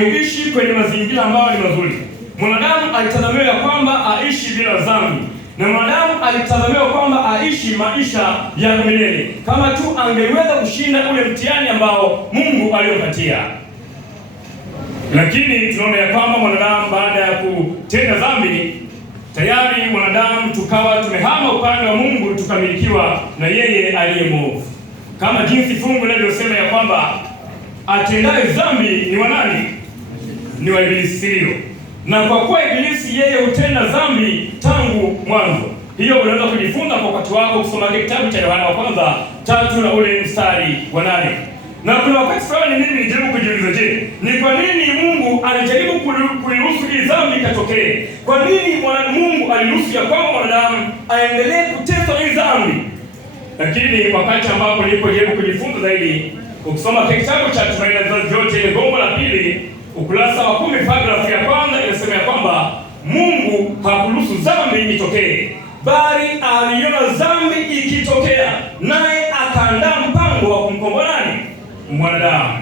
angeishi kwenye mazingira ambayo ni mazuri. Mwanadamu alitazamiwa ya kwamba aishi bila dhambi, na mwanadamu alitazamiwa kwamba aishi maisha ya milele kama tu angeweza kushinda ule mtihani ambao Mungu aliyopatia. Lakini tunaona ya kwamba mwanadamu baada ya kutenda dhambi, tayari mwanadamu tukawa tumehama upande wa Mungu, tukamilikiwa na yeye aliye mwovu, kama jinsi fungu linavyosema ya kwamba atendaye dhambi ni wa nani? Ni wa Ibilisi. Na kwa kuwa Ibilisi yeye hutenda dhambi tangu mwanzo. Hiyo unaweza kujifunza kwa wakati wako kusoma kitabu cha Yohana wa kwanza 3 na ule mstari wa 8. Na kuna wakati fulani mimi nijaribu kujiuliza, je, ni kwa nini Mungu alijaribu kuruhusu hii dhambi ikatokee? Kwa nini Mungu aliruhusu ya kwamba mwanadamu aendelee kuteswa hii dhambi? Lakini wakati ambapo nilipojaribu kujifunza zaidi, ukisoma kitabu cha Tumaini la Vizazi Vyote ile gombo la pili, ukurasa wa 10 paragrafu ya kwanza inasema ya kwamba Mungu hakuruhusu dhambi itokee, bali aliona dhambi ikitokea, naye akaandaa mpango wa kumkomboa nani? Mwanadamu.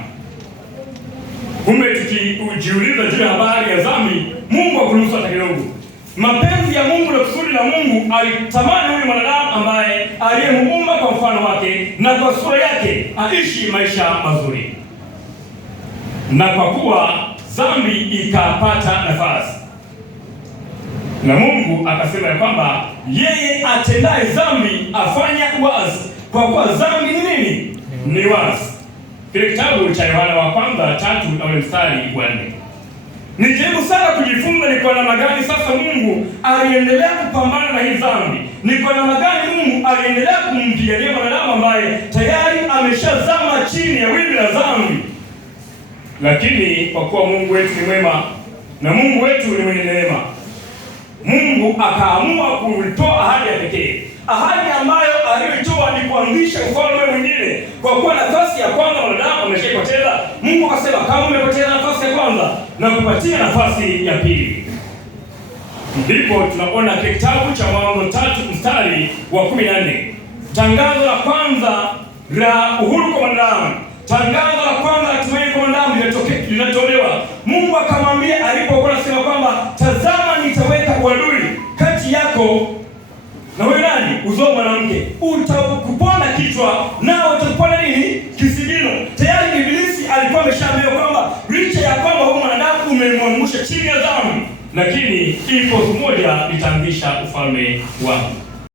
Kumbe tukijiuliza juu ya habari ya dhambi, Mungu hakuruhusu hata kidogo. Mapenzi ya Mungu na kusudi la Mungu, alitamani huyu mwanadamu ambaye aliyemuumba kwa mfano wake na kwa sura yake aishi maisha mazuri. Na kwa kuwa dhambi ikapata nafasi, na Mungu akasema ya kwamba yeye atendaye dhambi afanya wazi, kwa kuwa dhambi ni nini? Ni wazi. Kile kitabu cha Yohana wa kwanza 3 na ule mstari wa 4. Nijaribu sana kujifunza ni kwa namna gani sasa Mungu aliendelea kupambana na hii dhambi. Ni kwa namna gani Mungu aliendelea kumpigania mwanadamu ambaye tayari ameshazama chini ya wimbi la dhambi. Lakini kwa kuwa Mungu wetu ni mwema na Mungu wetu ni mwenye neema, Mungu akaamua kuitoa ahadi ya pekee. Ahadi ambayo aliyoitoa ni kuanzisha ufalme mwingine. Kwa kuwa nafasi ya kwanza mwanadamu ameshapoteza, Mungu akasema kama umepoteza nafasi ya kwanza na kupatia nafasi ya pili. Ndipo tunaona kitabu cha Mwanzo 3 mstari wa 14. Tangazo la kwanza la uhuru kwa mwanadamu, tangazo la kwanza la tumaini kwa mwanadamu linatolewa. Mungu akamwambia alipokuwa anasema kwamba tazama, nitaweka uadui kati yako na wewe nani? Uzao mwanamke, utakuponda kichwa na utakupona nini? Kisigino. Tayari Ibilisi alikuwa ameshaambiwa kwamba licha ya kwamba huyu mwanadamu umemwangusha chini ya dhambi, lakini ipo siku moja nitaanzisha ufalme wangu.